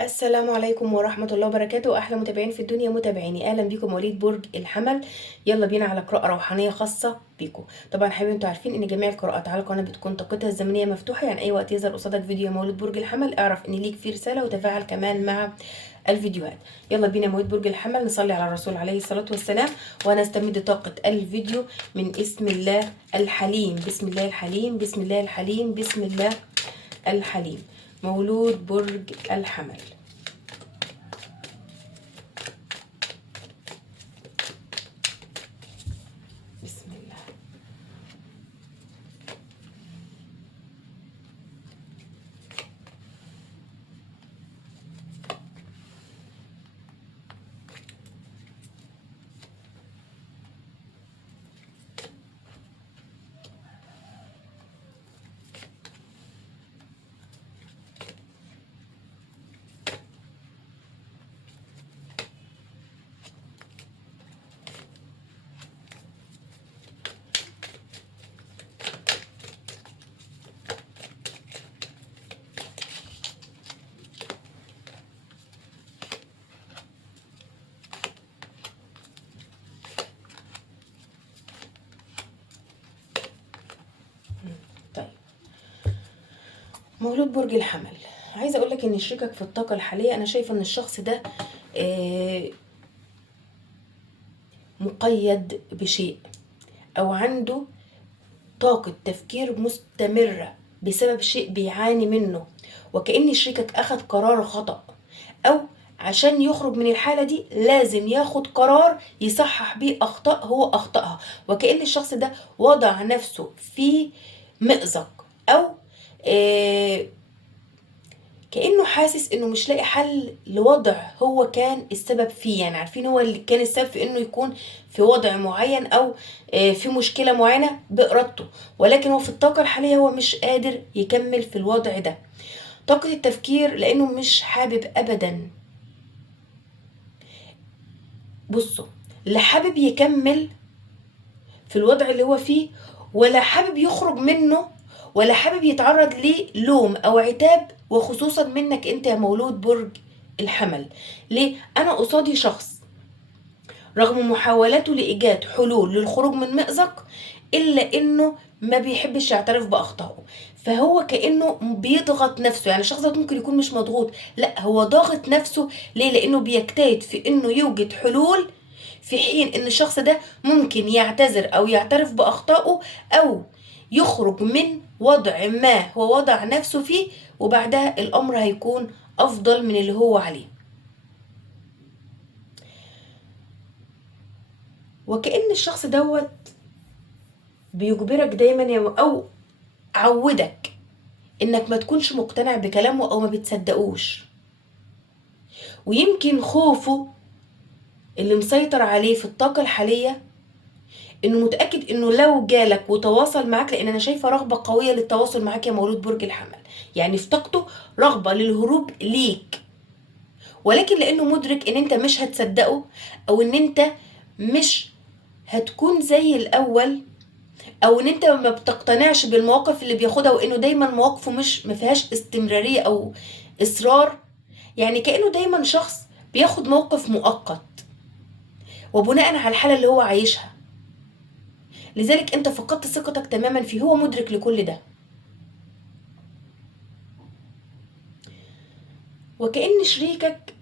السلام عليكم ورحمة الله وبركاته. أحلى متابعين في الدنيا متابعيني، أهلا بيكم مواليد برج الحمل. يلا بينا على قراءة روحانية خاصة بيكم. طبعا حبايبي انتوا عارفين ان جميع القراءات على القناة بتكون طاقتها الزمنية مفتوحة، يعني اي وقت يظهر قصادك فيديو يا مولود برج الحمل اعرف ان ليك فيه رسالة وتفاعل كمان مع الفيديوهات. يلا بينا يا مواليد برج الحمل نصلي على الرسول عليه الصلاة والسلام ونستمد طاقة الفيديو من اسم الله الحليم. بسم الله الحليم، بسم الله الحليم، بسم الله الحليم. مولود برج الحمل. بسم الله. طيب، مولود برج الحمل، عايزه اقول لك ان شريكك في الطاقه الحاليه، انا شايفه ان الشخص ده مقيد بشيء او عنده طاقه تفكير مستمره بسبب شيء بيعاني منه، وكأن شريكك اخذ قرار خطأ، او عشان يخرج من الحالة دي لازم ياخد قرار يصحح بيه اخطاء هو اخطأها، وكأن الشخص ده وضع نفسه في مأزق، او آه كأنه حاسس انه مش لاقي حل لوضع هو كان السبب فيه. يعني عارفين هو اللي كان السبب في انه يكون في وضع معين، او في مشكلة معينة بإرادته، ولكن هو في الطاقة الحالية هو مش قادر يكمل في الوضع ده. طاقة التفكير لانه مش حابب ابدا، بصوا، لا حابب يكمل في الوضع اللي هو فيه، ولا حابب يخرج منه، ولا حابب يتعرض للوم او عتاب، وخصوصا منك انت يا مولود برج الحمل. ليه؟ انا قصادي شخص رغم محاولاته لايجاد حلول للخروج من مأزق، الا انه ما بيحبش يعترف باخطائه، فهو كانه بيضغط نفسه. يعني الشخص ده ممكن يكون مش مضغوط، لا هو ضاغط نفسه. ليه؟ لانه بيجتهد في انه يوجد حلول، في حين ان الشخص ده ممكن يعتذر او يعترف باخطائه، او يخرج من وضع ما هو وضع نفسه فيه، وبعدها الامر هيكون افضل من اللي هو عليه. وكأن الشخص دوت بيجبرك دايما او عودك انك ما تكونش مقتنع بكلامه او ما بتصدقوش، ويمكن خوفه اللي مسيطر عليه في الطاقة الحالية انه متأكد انه لو جالك وتواصل معاك، لان انا شايفة رغبة قوية للتواصل معاك يا مولود برج الحمل، يعني في طاقته رغبة للهروب ليك، ولكن لانه مدرك ان انت مش هتصدقه، او ان انت مش هتكون زي الاول، او ان انت ما بتقتنعش بالمواقف اللي بياخدها، وانه دايما مواقفه مش ما فيهاش استمرارية او اصرار. يعني كأنه دايما شخص بياخد موقف مؤقت وبناء على الحالة اللي هو عايشها، لذلك انت فقدت ثقتك تماما فيه. هو مدرك لكل ده، وكأن شريكك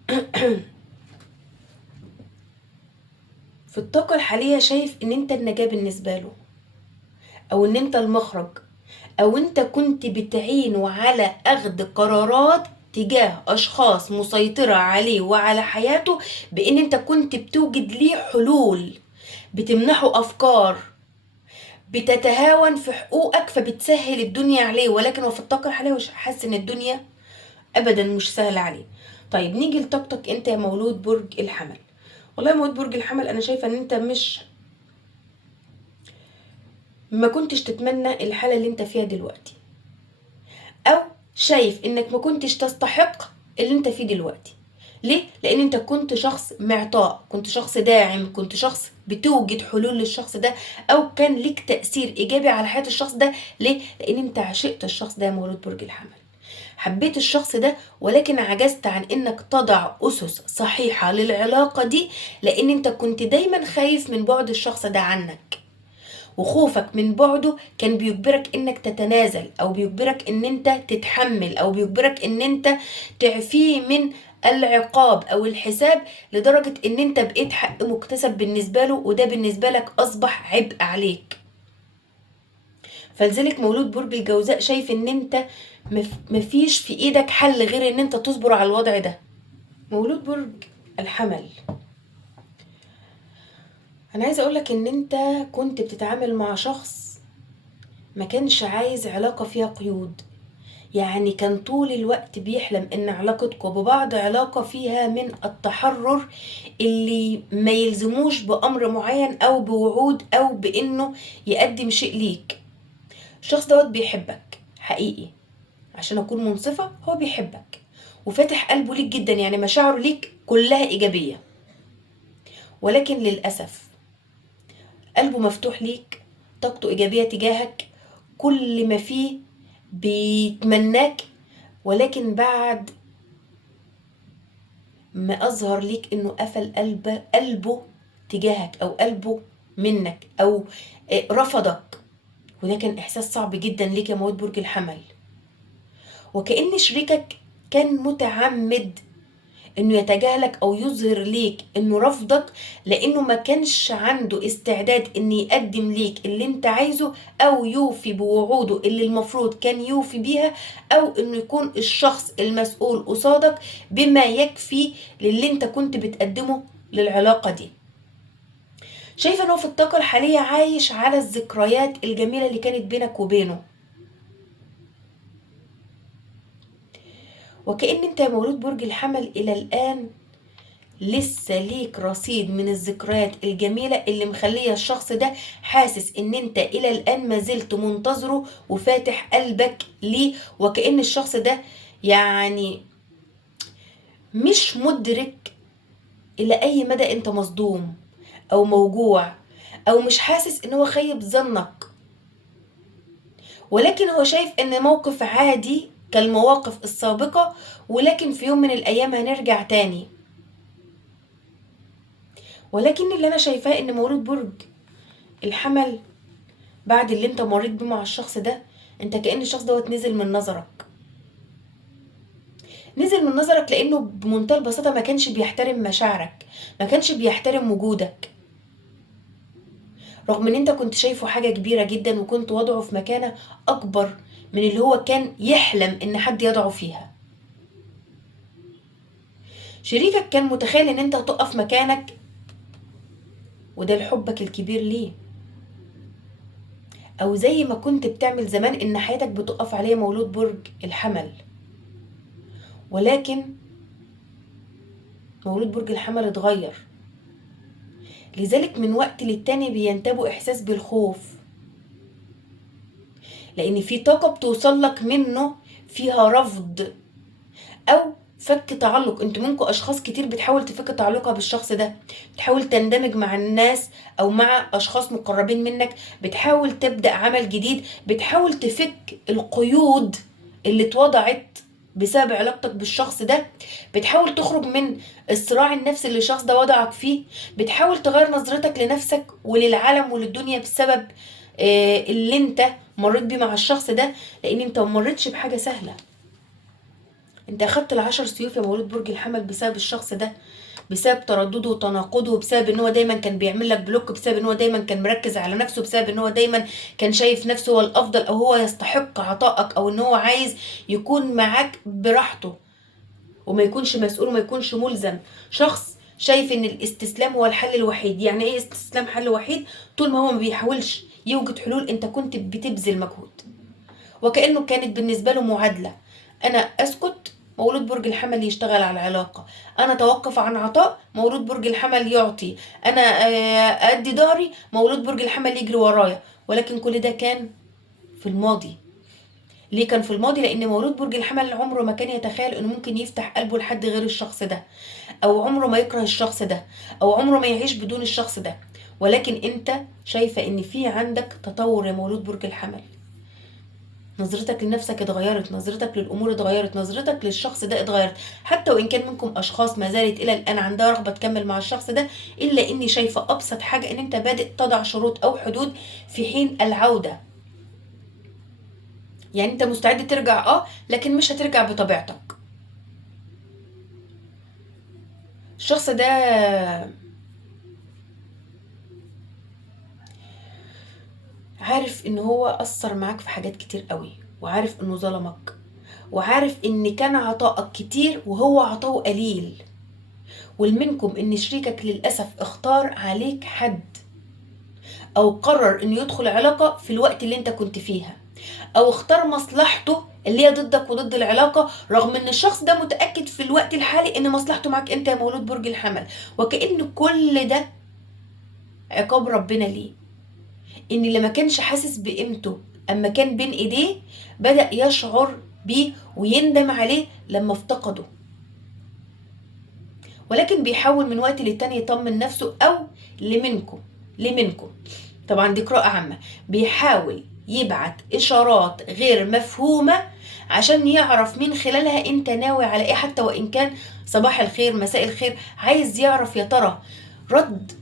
في الطاقة الحالية شايف ان انت النجاة بالنسبة له، او ان انت المخرج، او انت كنت بتعينه على اخذ قرارات تجاه اشخاص مسيطرة عليه وعلى حياته، بان انت كنت بتوجد ليه حلول، بتمنحه افكار، بتتهاون في حقوقك، فبتسهل الدنيا عليه، ولكن هو في الطاقة الحالية مش حاسس ان الدنيا ابدا مش سهلة عليه. طيب نيجي لطاقتك انت يا مولود برج الحمل. والله يا مولود برج الحمل، انا شايفة ان انت مش ما كنتش تتمنى الحالة اللي انت فيها دلوقتي، او شايف انك ما كنتش تستحق اللي انت فيه دلوقتي. ليه؟ لان انت كنت شخص معطاء، كنت شخص داعم، كنت شخص بتوجد حلول للشخص ده، او كان ليك تأثير ايجابي على حياة الشخص ده. ليه؟ لان انت عشقت الشخص ده يا مولود برج الحمل، حبيت الشخص ده ولكن عجزت عن انك تضع اسس صحيحة للعلاقة دي، لان انت كنت دايما خايف من بعد الشخص ده عنك، وخوفك من بعده كان بيجبرك انك تتنازل، او بيجبرك ان انت تتحمل، او بيجبرك ان انت تعفيه من العقاب او الحساب، لدرجة ان انت بقيت حق مكتسب بالنسبة له، وده بالنسبة لك اصبح عبء عليك. فلذلك مولود برج الجوزاء شايف ان انت مفيش في ايدك حل غير ان انت تصبر على الوضع ده. مولود برج الحمل، انا عايزه اقولك ان انت كنت بتتعامل مع شخص ما كانش عايز علاقه فيها قيود، يعني كان طول الوقت بيحلم ان علاقتكم ببعض علاقه فيها من التحرر، اللي ما يلزموش بامر معين او بوعود او بانه يقدم شيء ليك. الشخص دوت بيحبك حقيقي، عشان اكون منصفه هو بيحبك وفاتح قلبه ليك جدا، يعني مشاعره ليك كلها ايجابيه، ولكن للاسف قلبه مفتوح ليك، طاقته إيجابية تجاهك، كل ما فيه بيتمناك، ولكن بعد ما أظهر ليك إنه قفل قلبه تجاهك، أو قلبه منك، أو رفضك، وده كان إحساس صعب جدا ليك يا مواد برج الحمل. وكأن شريكك كان متعمد انه يتجاهلك او يظهر ليك انه رفضك، لانه ما كانش عنده استعداد ان يقدم ليك اللي انت عايزه، او يوفي بوعوده اللي المفروض كان يوفي بيها، او انه يكون الشخص المسؤول قصادك بما يكفي للي انت كنت بتقدمه للعلاقة دي. شايفه انه في الطاقة الحالية عايش على الذكريات الجميلة اللي كانت بينك وبينه، وكأن انت يا مولود برج الحمل الى الان لسه ليك رصيد من الذكريات الجميلة اللي مخلية الشخص ده حاسس ان انت الى الان ما زلت منتظره وفاتح قلبك ليه، وكأن الشخص ده يعني مش مدرك الى اي مدى انت مصدوم او موجوع، او مش حاسس ان هو خيب ظنك، ولكن هو شايف ان موقف عادي كالمواقف السابقة، ولكن في يوم من الايام هنرجع تاني. ولكن اللي انا شايفاه ان مولود برج الحمل بعد اللي انت مريت بيه مع الشخص ده، انت كأن الشخص دوت نزل من نظرك، نزل من نظرك لانه بمنتهى البساطة ما كانش بيحترم مشاعرك، ما كانش بيحترم وجودك، رغم ان انت كنت شايفه حاجة كبيرة جدا، وكنت وضعه في مكانة اكبر من اللي هو كان يحلم ان حد يضعه فيها. شريكك كان متخيل ان انت هتقف مكانك، وده لحبك الكبير ليه، او زي ما كنت بتعمل زمان ان حياتك بتقف عليه مولود برج الحمل. ولكن مولود برج الحمل اتغير، لذلك من وقت للتاني بينتابوا احساس بالخوف، لان في طاقة بتوصل لك منه فيها رفض او فك تعلق. انتوا منكم اشخاص كتير بتحاول تفك تعلقها بالشخص ده، بتحاول تندمج مع الناس او مع اشخاص مقربين منك، بتحاول تبدأ عمل جديد، بتحاول تفك القيود اللي اتوضعت بسبب علاقتك بالشخص ده، بتحاول تخرج من الصراع النفسي اللي الشخص ده وضعك فيه، بتحاول تغير نظرتك لنفسك وللعالم وللدنيا بسبب اللي انت مريت بيه مع الشخص ده، لان انت مريتش بحاجة سهلة. انت اخدت العشر سيوف يا مولود برج الحمل بسبب الشخص ده، بسبب تردده وتناقضه، بسبب ان هو دايما كان بيعمل لك بلوك، بسبب ان هو دايما كان مركز على نفسه، بسبب ان هو دايما كان شايف نفسه هو الافضل، او هو يستحق عطائك، او ان هو عايز يكون معاك براحته وما يكونش مسؤول وما يكونش ملزم. شخص شايف ان الاستسلام هو الحل الوحيد. يعني ايه استسلام حل وحيد؟ طول ما هو ما بيحاولش يوجد حلول انت كنت بتبذل مجهود، وكأنه كانت بالنسبة له معادلة: أنا أسكت مولود برج الحمل يشتغل على العلاقة، أنا أتوقف عن عطاء مولود برج الحمل يعطي، أنا أدي ضهري مولود برج الحمل يجري ورايا. ولكن كل ده كان في الماضي. ليه كان في الماضي؟ لأن مولود برج الحمل عمره ما كان يتخيل إنه ممكن يفتح قلبه لحد غير الشخص ده، أو عمره ما يكره الشخص ده، أو عمره ما يعيش بدون الشخص ده. ولكن أنت شايفة إن في عندك تطور يا مولود برج الحمل، نظرتك لنفسك اتغيرت، نظرتك للامور اتغيرت، نظرتك للشخص ده اتغيرت. حتى وان كان منكم اشخاص ما زالت الى الان عندها رغبه تكمل مع الشخص ده، الا اني شايفه ابسط حاجه ان انت بادئ تضع شروط او حدود في حين العوده. يعني انت مستعد ترجع لكن مش هترجع بطبيعتك. الشخص ده عارف ان هو اثر معاك في حاجات كتير قوي، وعارف انه ظلمك، وعارف ان كان عطائك كتير وهو عطاه قليل. والمنكم ان شريكك للاسف اختار عليك حد، او قرر انه يدخل علاقة في الوقت اللي انت كنت فيها، او اختار مصلحته اللي هي ضدك وضد العلاقة، رغم ان الشخص ده متأكد في الوقت الحالي ان مصلحته معك انت يا مولود برج الحمل. وكأن كل ده عقاب ربنا ليه، ان اللي ما كانش حاسس بقيمته اما كان بين ايديه بدأ يشعر بيه ويندم عليه لما افتقده. ولكن بيحاول من وقت للتاني يطمن نفسه، او لمنكم طبعا دي قراءة عامة، بيحاول يبعت اشارات غير مفهومة عشان يعرف من خلالها انت ناوي على ايه، حتى وان كان صباح الخير مساء الخير، عايز يعرف يا ترى رد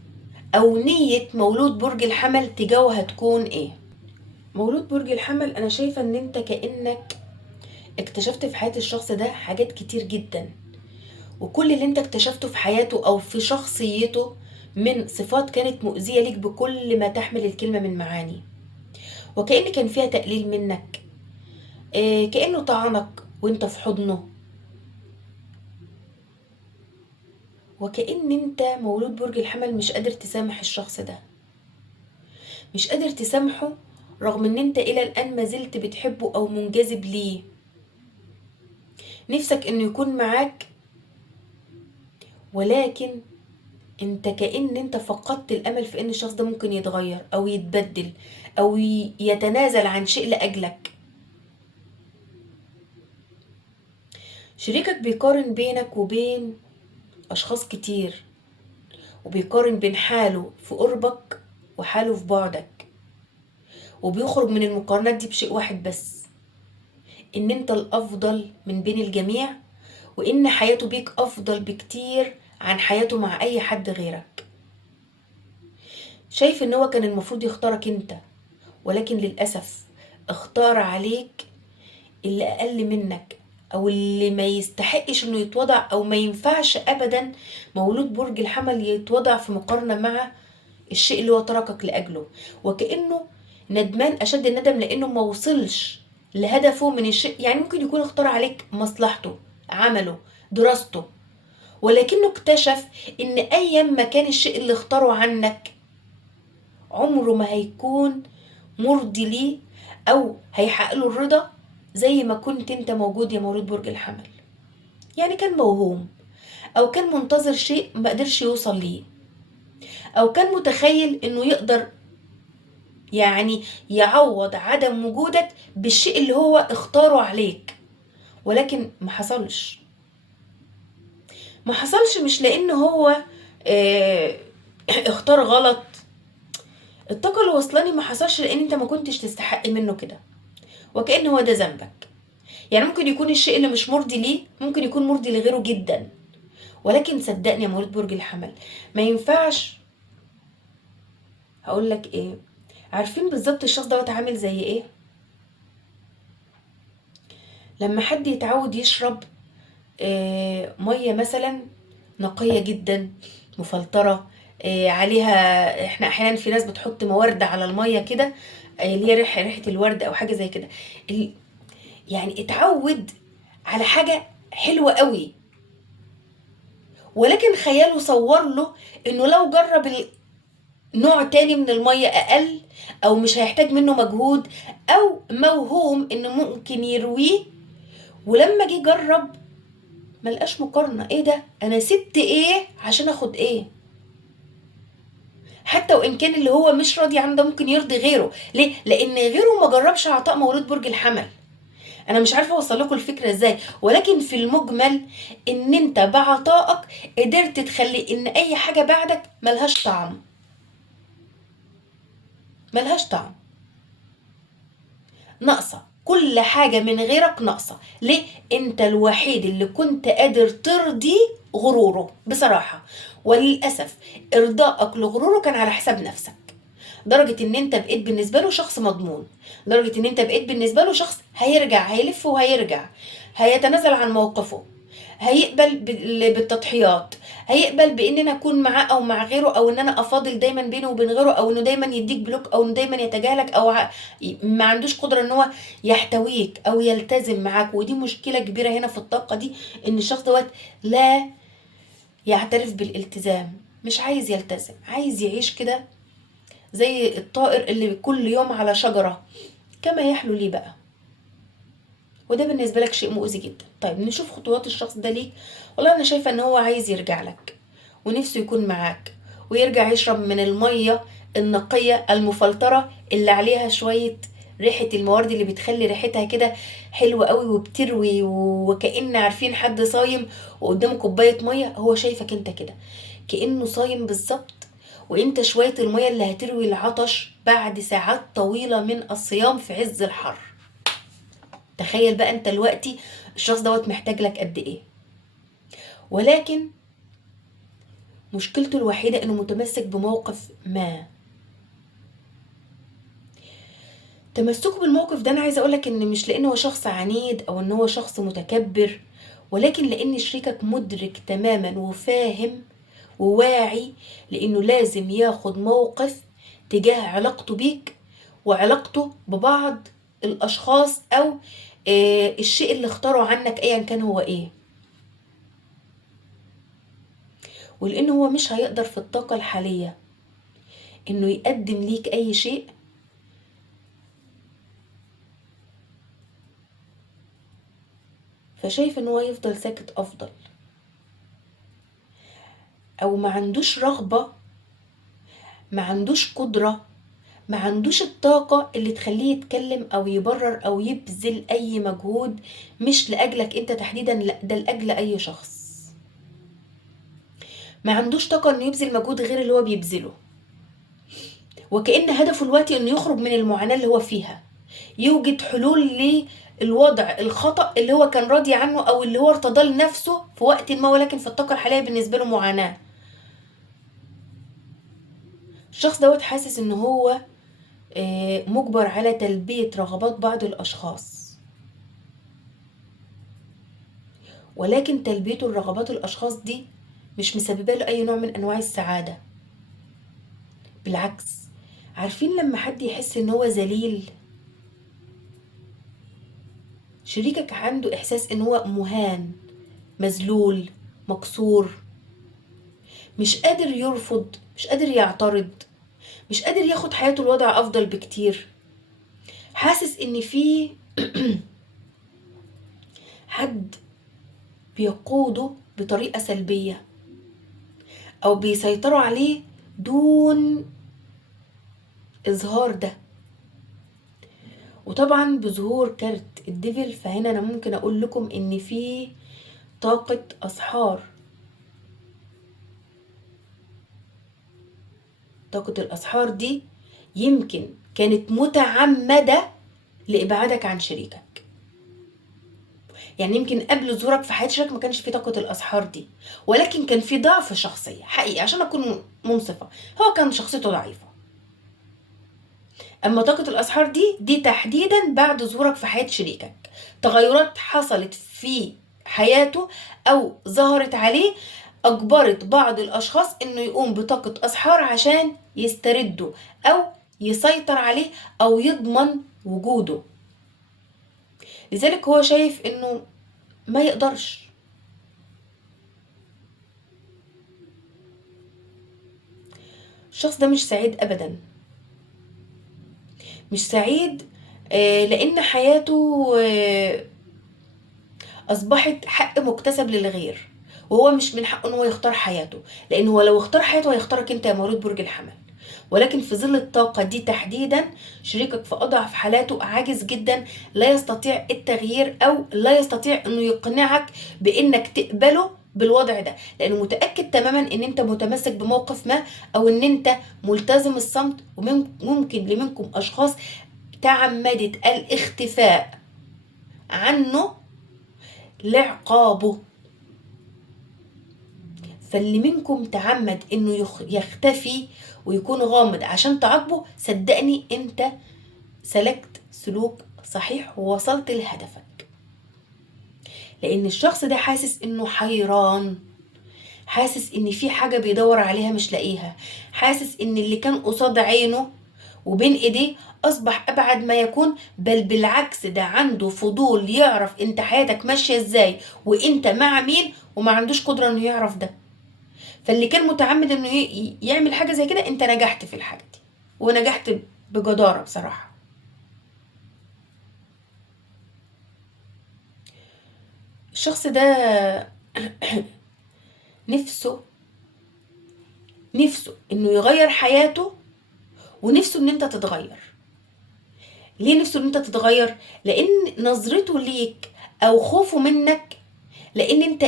او نية مولود برج الحمل تجاهه هتكون ايه. مولود برج الحمل، انا شايفة ان انت كأنك اكتشفت في حياة الشخص ده حاجات كتير جدا، وكل اللي انت اكتشفته في حياته او في شخصيته من صفات كانت مؤذية ليك بكل ما تحمل الكلمة من معاني، وكأن كان فيها تقليل منك، كأنه طعنك وانت في حضنه، وكأن انت مولود برج الحمل مش قادر تسامح الشخص ده، مش قادر تسامحه، رغم ان انت الى الان ما زلت بتحبه او منجذب ليه، نفسك انه يكون معاك، ولكن انت كأن انت فقدت الامل في ان الشخص ده ممكن يتغير او يتبدل او يتنازل عن شيء لأجلك. شريكك بيقارن بينك وبين اشخاص كتير، وبيقارن بين حاله في قربك وحاله في بعدك، وبيخرج من المقارنات دي بشيء واحد بس، ان انت الافضل من بين الجميع، وان حياته بيك افضل بكتير عن حياته مع اي حد غيرك. شايف ان هو كان المفروض يختارك انت، ولكن للأسف اختار عليك اللي اقل منك، او اللي ما يستحقش انه يتوضع، او ما ينفعش ابدا مولود برج الحمل يتوضع في مقارنة مع الشيء اللي هو تركك لأجله. وكأنه ندمان أشد الندم لأنه ما وصلش لهدفه من الشيء. يعني ممكن يكون اختار عليك مصلحته، عمله، دراسته، ولكنه اكتشف ان ايا ما كان الشيء اللي اختاره عنك عمره ما هيكون مرضي ليه او هيحقق له الرضا زي ما كنت انت موجود يا مولود برج الحمل. يعني كان موهوم، او كان منتظر شيء ما قدرش يوصل ليه، او كان متخيل انه يقدر يعني يعوض عدم وجودك بالشيء اللي هو اختاره عليك، ولكن ما حصلش. ما حصلش مش لان هو اه اختار غلط، الطاقة اللي وصلاني ما حصلش لان انت ما كنتش تستحق منه كده، وكأن هو ده ذنبك. يعني ممكن يكون الشيء اللي مش مرضي ليه ممكن يكون مرضي لغيره جدا، ولكن صدقني يا مولود برج الحمل ما ينفعش. هقول لك ايه، عارفين بالظبط الشخص دوت عامل زي ايه؟ لما حد يتعود يشرب ميه مثلا نقيه جدا مفلتره، عليها، احنا احيانا في ناس بتحط موارد على الميه كده، اللي هي ريحه الورد او حاجه زي كده، يعني اتعود على حاجه حلوه قوي، ولكن خياله صور له انه لو جرب نوع تاني من الميه اقل، او مش هيحتاج منه مجهود، او موهوم انه ممكن يرويه، ولما جه جرب ملقاش مقارنة. ايه ده، انا سبت ايه عشان اخد ايه؟ حتى وان كان اللي هو مش راضي عنه ده ممكن يرضي غيره. ليه؟ لان غيره ما جربش عطاء مولود برج الحمل. انا مش عارفه اوصل لكم الفكره ازاي، ولكن في المجمل ان انت بعطائك قدرت تخلي ان اي حاجه بعدك ملهاش طعم، ملهاش طعم، ناقصه، كل حاجة من غيرك ناقصة. ليه؟ انت الوحيد اللي كنت قادر ترضي غروره بصراحة. وللأسف ارضائك لغروره كان على حساب نفسك، درجة ان انت بقيت بالنسبة له شخص مضمون، درجة ان انت بقيت بالنسبة له شخص هيرجع، هيلف وهيرجع، هيتنازل عن موقفه، هيقبل بالتضحيات، هيقبل بان انا اكون معاه او مع غيره، او ان انا افاضل دايما بينه وبين غيره، او انه دايما يديك بلوك، او انه دايما يتجاهلك، او ما عندوش قدرة ان هو يحتويك او يلتزم معاك. ودي مشكلة كبيرة هنا في الطاقة دي، ان الشخص دوت لا يعترف بالالتزام، مش عايز يلتزم، عايز يعيش كده زي الطائر اللي كل يوم على شجرة كما يحلو ليه بقى. وده بالنسبة لك شيء مؤذي جدا. طيب نشوف خطوات الشخص ده ليك. والله أنا شايفة إن هو عايز يرجع لك ونفسه يكون معاك، ويرجع يشرب من المية النقية المفلترة اللي عليها شوية ريحة الموارد اللي بتخلي ريحتها كده حلوة قوي وبتروي، وكأن عارفين حد صايم وقدامه كوباية مية، هو شايفك انت كده كأنه صايم بالظبط، وانت شوية المية اللي هتروي العطش بعد ساعات طويلة من الصيام في عز الحر. تخيل بقى انت دلوقتي الشخص دوت محتاج لك قد ايه. ولكن مشكلته الوحيدة انه متمسك بموقف ما. تمسكه بالموقف ده، انا عايزه اقولك ان مش لانه هو شخص عنيد او ان هو شخص متكبر، ولكن لان شريكك مدرك تماما وفاهم وواعي لانه لازم ياخد موقف تجاه علاقته بيك وعلاقته ببعض الاشخاص، او الشيء اللي اختاره عنك ايا كان هو ايه. ولانه هو مش هيقدر في الطاقة الحالية انه يقدم ليك اي شيء، فشايف ان هو يفضل ساكت افضل، او ما عندوش رغبة، ما عندوش قدرة، ما عندوش الطاقة اللي تخليه يتكلم او يبرر او يبذل اي مجهود، مش لاجلك انت تحديدا، لا ده لاجل اي شخص. ما عندوش طاقة انه يبذل مجهود غير اللي هو بيبذله، وكأن هدفه دلوقتي انه يخرج من المعاناة اللي هو فيها، يوجد حلول للوضع الخطأ اللي هو كان راضي عنه او اللي هو ارتضاه لنفسه في وقت ما، ولكن في الطاقة الحالية بالنسبة له معاناة. الشخص دوت حاسس ان هو مجبر على تلبية رغبات بعض الاشخاص، ولكن تلبيته لرغبات الاشخاص دي مش مسببه له اي نوع من انواع السعادة. بالعكس، عارفين لما حد يحس ان هو ذليل، شريكك عنده احساس ان هو مهان، مذلول، مكسور، مش قادر يرفض، مش قادر يعترض، مش قادر ياخد حياته الوضع افضل بكتير، حاسس ان في حد بيقوده بطريقة سلبية او بيسيطروا عليه دون اظهار ده. وطبعا بظهور كارت الديفل، فهنا انا ممكن اقول لكم ان في طاقة اسحار. طاقة الاسحار دي يمكن كانت متعمدة لابعادك عن شريكك. يعني يمكن قبل ظهورك في حياة شريكك ما كانش في طاقة الاسحار دي، ولكن كان في ضعف شخصية حقيقي، عشان اكون منصفة هو كان شخصيته ضعيفة. اما طاقة الاسحار دي تحديدا بعد ظهورك في حياة شريكك، تغيرات حصلت في حياته او ظهرت عليه اجبرت بعض الاشخاص انه يقوم بطاقة اسحار عشان يستردوا او يسيطر عليه او يضمن وجوده. لذلك هو شايف انه ما يقدرش. الشخص ده مش سعيد ابدا، مش سعيد، لان حياته اصبحت حق مكتسب للغير، وهو مش من حقه ان هو يختار حياته، لان هو لو اختار حياته هيختارك انت يا مولود برج الحمل. ولكن في ظل الطاقة دي تحديدا شريكك في اضعف حالاته عاجز جدا، لا يستطيع التغيير او لا يستطيع انه يقنعك بانك تقبله بالوضع ده، لانه متأكد تماما ان انت متمسك بموقف ما، او ان انت ملتزم الصمت. وممكن لمنكم اشخاص تعمدت الاختفاء عنه لعقابه. فاللي منكم تعمد انه يختفي ويكون غامض عشان تعاقبه، صدقني انت سلكت سلوك صحيح ووصلت لهدفك. لان الشخص ده حاسس انه حيران، حاسس ان في حاجة بيدور عليها مش لاقيها، حاسس ان اللي كان قصاد عينه وبين ايديه اصبح ابعد ما يكون، بل بالعكس ده عنده فضول يعرف انت حياتك ماشية ازاي وانت مع مين، وما عندوش قدرة انه يعرف ده. فاللي كان متعمد انه يعمل حاجة زي كده، انت نجحت في الحاجة دي ونجحت بجدارة بصراحة. الشخص ده نفسه انه يغير حياته، ونفسه ان انت تتغير. ليه نفسه ان انت تتغير؟ لان نظرته ليك او خوفه منك، لان انت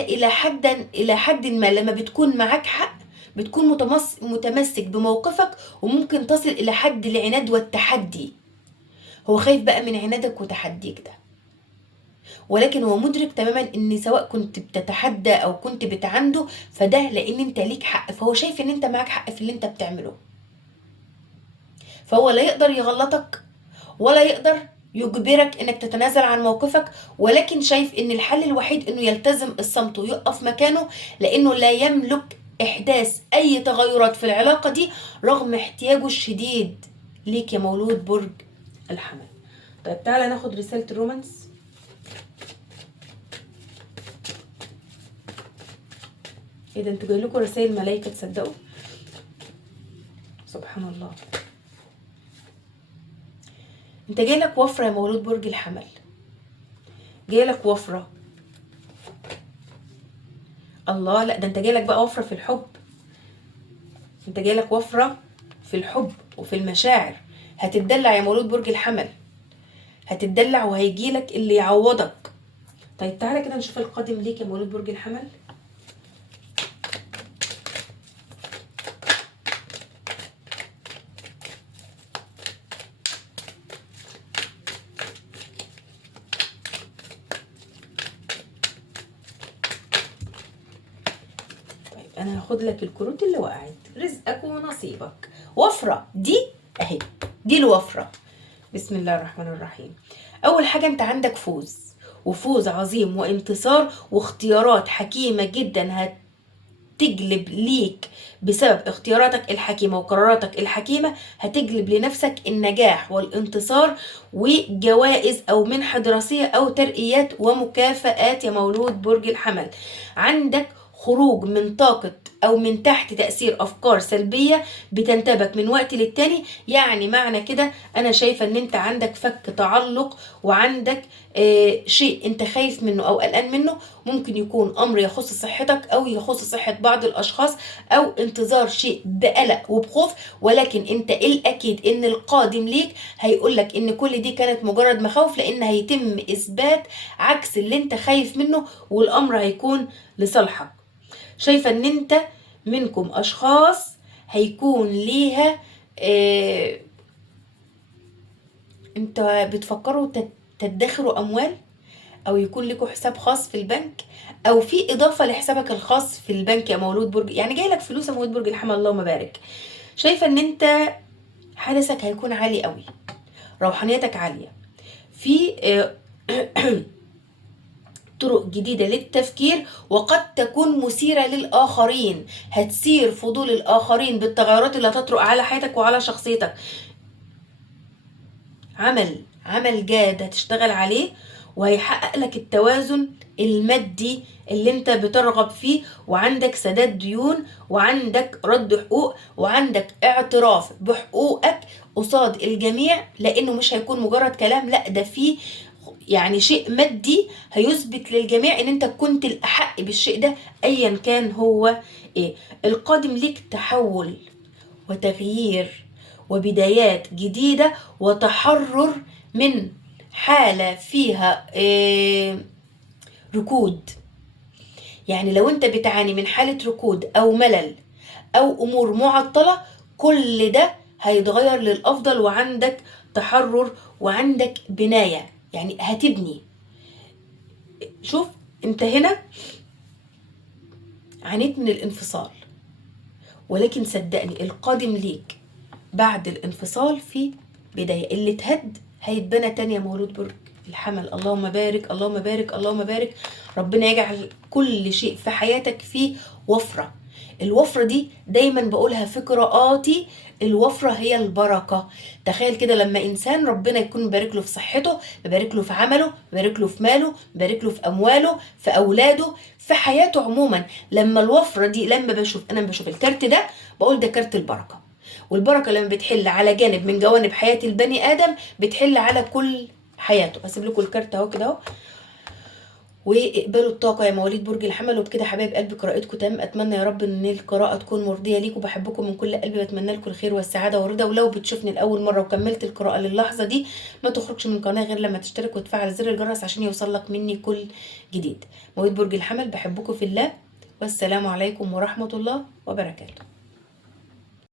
الى حد ما لما بتكون معاك حق بتكون متمسك بموقفك، وممكن تصل الى حد العناد والتحدي. هو خايف بقى من عنادك وتحديك ده، ولكن هو مدرك تماما ان سواء كنت بتتحدى او كنت بتعنده فده لان انت ليك حق، فهو شايف ان انت معاك حق في اللي انت بتعمله. فهو لا يقدر يغلطك ولا يقدر يجبرك انك تتنازل عن موقفك، ولكن شايف ان الحل الوحيد انه يلتزم الصمت ويقف مكانه، لانه لا يملك احداث اي تغيرات في العلاقة دي رغم احتياجه الشديد ليك يا مولود برج الحمل. طيب تعالى ناخد رسالة الرومانس. ايه ده، انتوا جايلكوا رسائل ملايكة، تصدقوا؟ سبحان الله. انت جايلك وفرة يا مولود برج الحمل، جايلك وفرة. الله، لا ده انت جايلك بقى وفرة في الحب. انت جايلك وفرة في الحب وفي المشاعر. هتتدلع يا مولود برج الحمل، هتتدلع وهيجيلك اللي يعوضك. طيب تعالى كده نشوف القادم ليك يا مولود برج الحمل. انا هاخد لك الكروت اللي وقعت، رزقك ونصيبك. وفرة دي اهي، دي الوفرة. بسم الله الرحمن الرحيم. اول حاجة انت عندك فوز، وفوز عظيم وانتصار واختيارات حكيمة جدا هتجلب ليك بسبب اختياراتك الحكيمة وقراراتك الحكيمة، هتجلب لنفسك النجاح والانتصار وجوائز او منحة دراسية او ترقيات ومكافآت يا مولود برج الحمل. عندك خروج من طاقة أو من تحت تأثير أفكار سلبية بتنتابك من وقت للتاني. يعني معنى كده أنا شايفة أن أنت عندك فك تعلق، وعندك شيء أنت خايف منه أو قلقان منه. ممكن يكون أمر يخص صحتك أو يخص صحة بعض الأشخاص، أو انتظار شيء بقلق وبخوف، ولكن أنت الأكيد أن القادم ليك هيقولك أن كل دي كانت مجرد مخاوف، لأن هيتم إثبات عكس اللي أنت خايف منه، والأمر هيكون لصالحك. شايفة ان انت منكم اشخاص هيكون ليها انت بتفكروا تدخروا اموال، او يكون لكم حساب خاص في البنك، او في اضافة لحسابك الخاص في البنك يا مولود برج، يعني جاي لك فلوس يا مولود برج الحمل، اللهم بارك. شايفة ان انت حدثك هيكون عالي قوي، روحانيتك عالية، في طرق جديدة للتفكير، وقد تكون مثيرة للآخرين، هتثير فضول الآخرين بالتغيرات اللي هتطرق على حياتك وعلى شخصيتك. عمل جاد هتشتغل عليه، وهيحقق لك التوازن المادي اللي انت بترغب فيه، وعندك سداد ديون، وعندك رد حقوق، وعندك اعتراف بحقوقك قصاد الجميع، لانه مش هيكون مجرد كلام، لا ده فيه يعني شيء مادي هيثبت للجميع ان انت كنت الاحق بالشيء ده ايا كان هو ايه. القادم ليك تحول وتغيير وبدايات جديدة وتحرر من حالة فيها ركود. يعني لو انت بتعاني من حالة ركود او ملل او امور معطلة، كل ده هيتغير للافضل، وعندك تحرر وعندك بناية، يعني هتبني. شوف انت هنا عانيت من الانفصال، ولكن صدقني القادم ليك بعد الانفصال في بداية. اللي اتهد هيتبنى تاني يا مولود برج الحمل. اللهم بارك اللهم بارك اللهم بارك. ربنا يجعل كل شيء في حياتك فيه وفرة. الوفرة دي دايما بقولها في قراءاتي، الوفرة هي البركة. تخيل كده لما إنسان ربنا يكون مبارك له في صحته، مبارك له في عمله، مبارك له في ماله، مبارك له في أمواله، في أولاده، في حياته عموما. لما الوفرة دي، لما أنا بشوف الكارت ده بقول ده كارت البركة. والبركة لما بتحل على جانب من جوانب حياة البني آدم بتحل على كل حياته. هسيب لكم الكارت اهو كده اهو. واقبلوا الطاقة يا مواليد برج الحمل. وبكده حبايب قلبي قراءتكم تم. اتمنى يا رب ان القراءة تكون مرضية ليكم. بحبكم من كل قلبي، بتمنى لكم الخير والسعادة والرضا. ولو بتشوفني لأول مرة وكملت القراءة للحظة دي، ما تخرجش من القناة غير لما تشترك وتفعل زر الجرس عشان يوصلك مني كل جديد. مواليد برج الحمل بحبكم في الله، والسلام عليكم ورحمة الله وبركاته.